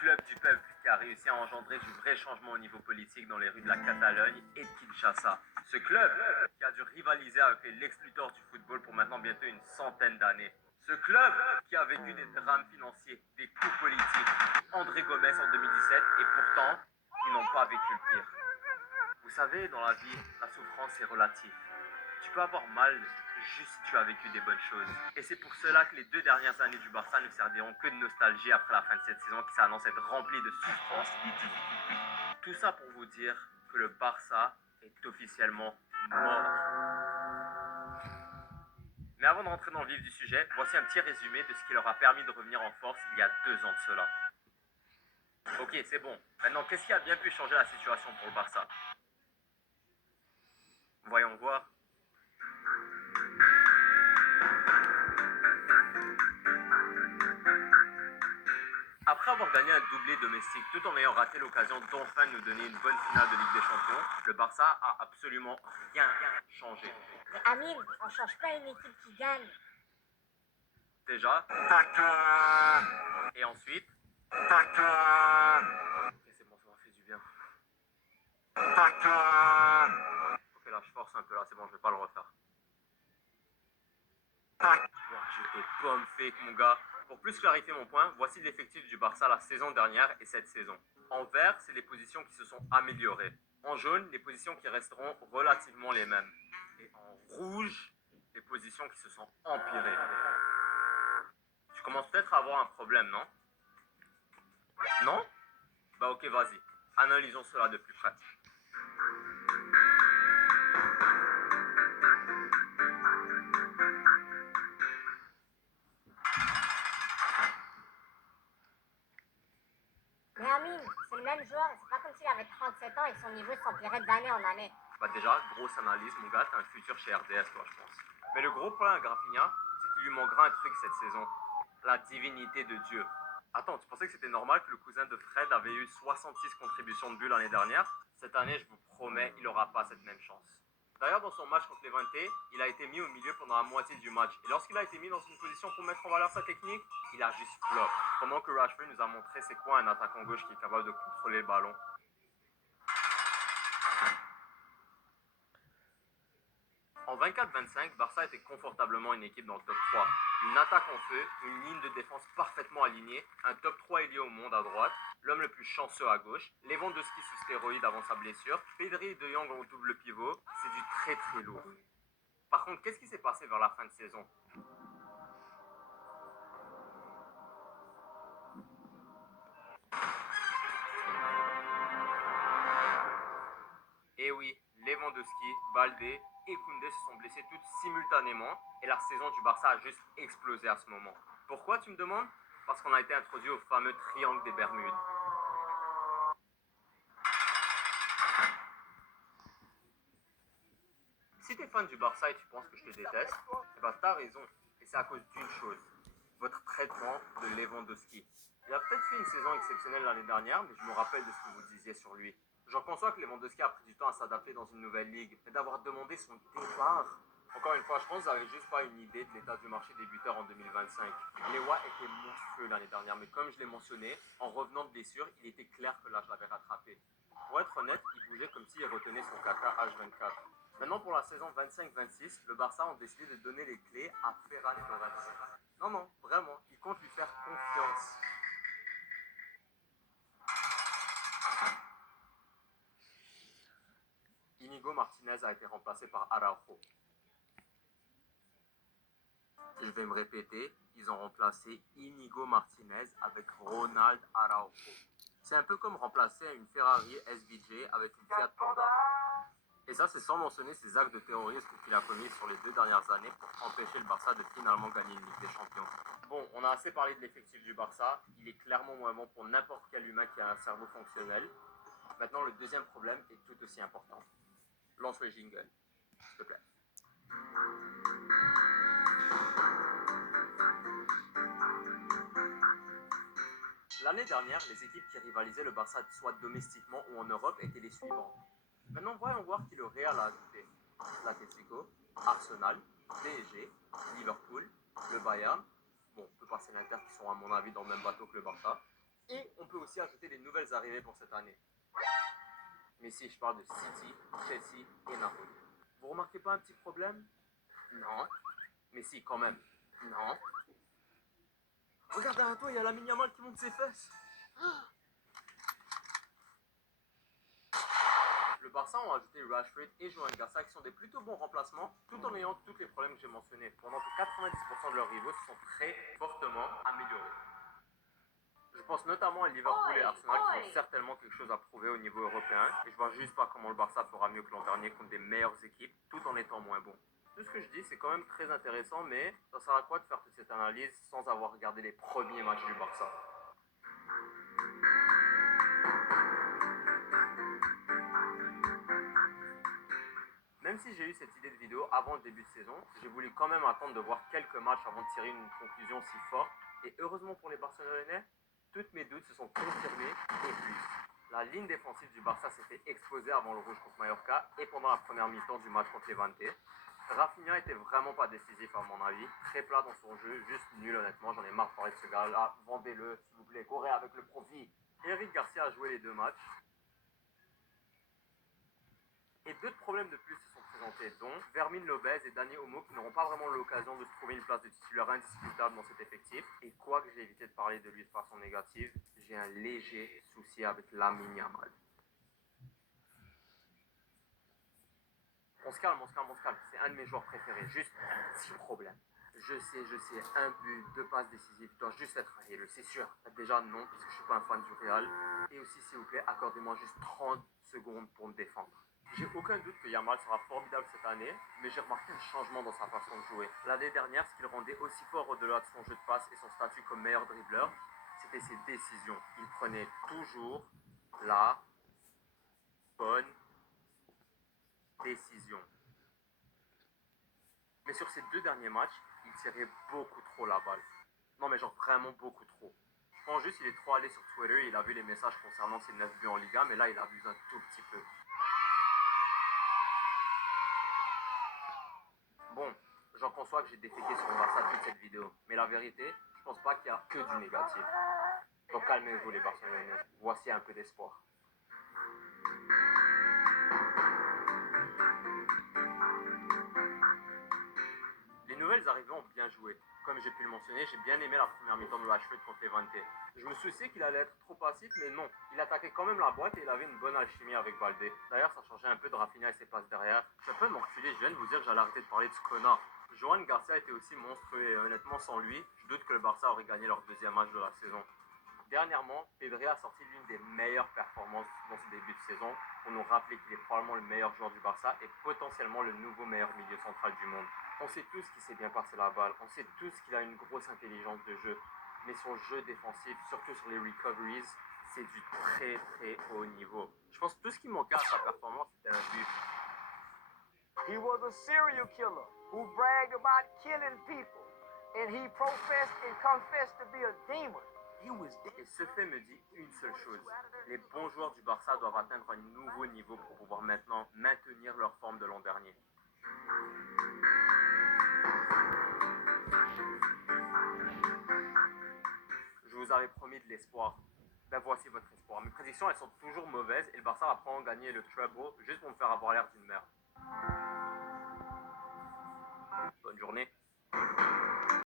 club du peuple qui a réussi à engendrer du vrai changement au niveau politique dans les rues de la Catalogne et de Kinshasa. Ce club qui a dû rivaliser avec les Lex Luthor du football pour maintenant bientôt une centaine d'années. Ce club qui a vécu des drames financiers, des coups politiques, André Gomez en 2017 et pourtant, ils n'ont pas vécu le pire. Vous savez, dans la vie, la souffrance est relative. Tu peux avoir mal juste si tu as vécu des bonnes choses. Et c'est pour cela que les 2 dernières années du Barça ne serviront que de nostalgie après la fin de cette saison qui s'annonce être remplie de souffrance. Tout ça pour vous dire que le Barça est officiellement mort. Mais avant de rentrer dans le vif du sujet, voici un petit résumé de ce qui leur a permis de revenir en force il y a 2 ans de cela. Ok, c'est bon. Maintenant, qu'est-ce qui a bien pu changer la situation pour le Barça? Voyons voir. Après avoir gagné un doublé domestique tout en ayant raté l'occasion d'enfin nous donner une bonne finale de Ligue des Champions, le Barça a absolument rien changé. Mais Amine, on change pas une équipe qui gagne. Déjà. Et ensuite. Ok, c'est bon, ça m'a fait du bien. Ok, là, je force un peu, là, c'est bon, je vais pas le refaire. J'étais pomme fake, mon gars. Pour plus clarifier mon point, voici l'effectif du Barça la saison dernière et cette saison. En vert, c'est les positions qui se sont améliorées. En jaune, les positions qui resteront relativement les mêmes. Et en rouge, les positions qui se sont empirées. Tu commences peut-être à avoir un problème, non? Non? Bah ok, vas-y. Analysons cela de plus près. Mais Amine, c'est le même joueur. C'est pas comme s'il avait 37 ans et que son niveau s'empirait d'année en année. Bah déjà, grosse analyse, mon gars, t'as un futur chez RDS, toi, je pense. Mais le gros problème à Grafinha, c'est qu'il lui manquera un truc cette saison. La divinité de Dieu. Attends, tu pensais que c'était normal que le cousin de Fred avait eu 66 contributions de but l'année dernière? Cette année, je vous promets, il n'aura pas cette même chance. D'ailleurs, dans son match contre Levante, il a été mis au milieu pendant la moitié du match. Et lorsqu'il a été mis dans une position pour mettre en valeur sa technique, il a juste flop. Pendant que Rashford nous a montré c'est quoi un attaquant gauche qui est capable de contrôler le ballon. En 24-25, Barça était confortablement une équipe dans le top 3. Une attaque en feu, une ligne de défense parfaitement alignée, un top 3 ailier au monde à droite, l'homme le plus chanceux à gauche, Lewandowski sous stéroïdes avant sa blessure, Pedri et De Jong en double pivot, c'est du très très lourd. Par contre, qu'est-ce qui s'est passé vers la fin de saison? Et oui, Lewandowski, Baldé et Koundé se sont blessés toutes simultanément et la saison du Barça a juste explosé à ce moment. Pourquoi, tu me demandes? Parce qu'on a été introduit au fameux triangle des Bermudes. Si t'es fan du Barça et tu penses que je te déteste, eh ben t'as raison. Et c'est à cause d'une chose. Votre traitement de Lewandowski. Il a peut-être fait une saison exceptionnelle l'année dernière, mais je me rappelle de ce que vous disiez sur lui. J'en conçois que Lewandowski a pris du temps à s'adapter dans une nouvelle ligue, mais d'avoir demandé son départ. Encore une fois, je pense que vous n'avez juste pas une idée de l'état du marché des buteurs en 2025. Lewa était monstrueux l'année dernière, mais comme je l'ai mentionné, en revenant de blessure, il était clair que l'âge l'avait rattrapé. Pour être honnête, il bougeait comme s'il retenait son caca H24. Maintenant, pour la saison 25-26, le Barça ont décidé de donner les clés à Ferran Torres. Non, non, vraiment, ils comptent lui faire confiance. Inigo Martinez a été remplacé par Araujo. Je vais me répéter, ils ont remplacé Inigo Martinez avec Ronald Araujo. C'est un peu comme remplacer une Ferrari SVJ avec une Fiat Panda. Et ça, c'est sans mentionner ces actes de terrorisme qu'il a commis sur les 2 dernières années pour empêcher le Barça de finalement gagner une Ligue des Champions. Bon, on a assez parlé de l'effectif du Barça. Il est clairement moins bon pour n'importe quel humain qui a un cerveau fonctionnel. Maintenant, le deuxième problème est tout aussi important. Lance le jingle, s'il te plaît. L'année dernière, les équipes qui rivalisaient le Barça soit domestiquement ou en Europe étaient les suivantes. Maintenant, voyons voir qui le Real a ajouté. L'Atlético, Arsenal, PSG, Liverpool, le Bayern. Bon, on peut passer l'Inter qui sont à mon avis dans le même bateau que le Barça. Et on peut aussi ajouter des nouvelles arrivées pour cette année. Mais si je parle de City, Chelsea et Napoli. Vous remarquez pas un petit problème? Non. Mais si, quand même. Non. Regarde derrière toi, il y a Lamine Yamal qui monte ses fesses. Le Barça ont ajouté Rashford et Johan Garcia qui sont des plutôt bons remplacements tout en ayant tous les problèmes que j'ai mentionnés. Pendant que 90% de leurs rivaux se sont très fortement améliorés. Je pense notamment à Liverpool et Arsenal qui ont certainement quelque chose à prouver au niveau européen et je vois juste pas comment le Barça fera mieux que l'an dernier contre des meilleures équipes tout en étant moins bon. Tout ce que je dis c'est quand même très intéressant mais ça sert à quoi de faire toute cette analyse sans avoir regardé les premiers matchs du Barça? Même si j'ai eu cette idée de vidéo avant le début de saison, j'ai voulu quand même attendre de voir quelques matchs avant de tirer une conclusion si forte. Et heureusement pour les Barcelonais, toutes mes doutes se sont confirmés et plus. La ligne défensive du Barça s'est fait exploser avant le rouge contre Mallorca et pendant la première mi-temps du match contre Levante. Rafinha était vraiment pas décisif à mon avis, très plat dans son jeu, juste nul honnêtement, j'en ai marre de parler de ce gars-là, vendez-le s'il vous plaît, courez avec le profit. Eric Garcia a joué les deux matchs. Et d'autres problèmes de plus se sont présentés, dont Fermín López et Dani Olmo qui n'auront pas vraiment l'occasion de se trouver une place de titulaire indiscutable dans cet effectif. Et quoique j'ai évité de parler de lui de façon négative, j'ai un léger souci avec Lamine Yamal. On se calme, on se calme, on se calme. C'est un de mes joueurs préférés. Juste un petit problème. Je sais, un but, deux passes décisives, doit juste être un héros, c'est sûr. Déjà non, parce que je suis pas un fan du Real. Et aussi, s'il vous plaît, accordez-moi juste 30 secondes pour me défendre. J'ai aucun doute que Yamal sera formidable cette année, mais j'ai remarqué un changement dans sa façon de jouer. L'année dernière, ce qui le rendait aussi fort au-delà de son jeu de passe et son statut comme meilleur dribbleur, c'était ses décisions. Il prenait toujours la bonne décision. Mais sur ces deux derniers matchs, il tirait beaucoup trop la balle. Non mais genre vraiment beaucoup trop. Je pense juste qu'il est trop allé sur Twitter et il a vu les messages concernant ses 9 buts en Liga, mais là il abuse un tout petit peu. Bon, j'en conçois que j'ai déféqué sur le Barça toute cette vidéo, mais la vérité, je pense pas qu'il y a que du négatif. Donc calmez-vous les Barcelonais, voici un peu d'espoir. Les nouvelles arrivées ont bien joué. Comme j'ai pu le mentionner, j'ai bien aimé la première mi-temps de Rashford contre Levante. Je me souciais qu'il allait être trop passif, mais non. Il attaquait quand même la boîte et il avait une bonne alchimie avec Balde. D'ailleurs, ça changeait un peu de Rafinha et ses passes derrière. Je peux m'enculer, je viens de vous dire que j'allais arrêter de parler de ce connard. Johan Garcia était aussi monstrueux et honnêtement, sans lui, je doute que le Barça aurait gagné leur deuxième match de la saison. Dernièrement, Pedri a sorti l'une des meilleures performances dans ce début de saison pour nous rappeler qu'il est probablement le meilleur joueur du Barça et potentiellement le nouveau meilleur milieu central du monde. On sait tous qu'il sait bien passer la balle, on sait tous qu'il a une grosse intelligence de jeu, mais son jeu défensif, surtout sur les recoveries, c'est du très très haut niveau. Je pense que tout ce qui manquait à sa performance, c'était un but. He was a serial killer who bragged about killing people, and he professed and confessed to be a demon. Et ce fait me dit une seule chose. Les bons joueurs du Barça doivent atteindre un nouveau niveau pour pouvoir maintenant maintenir leur forme de l'an dernier. Je vous avais promis de l'espoir. Ben voici votre espoir. Mes prédictions, elles sont toujours mauvaises et le Barça va probablement gagner le treble juste pour me faire avoir l'air d'une merde. Bonne journée.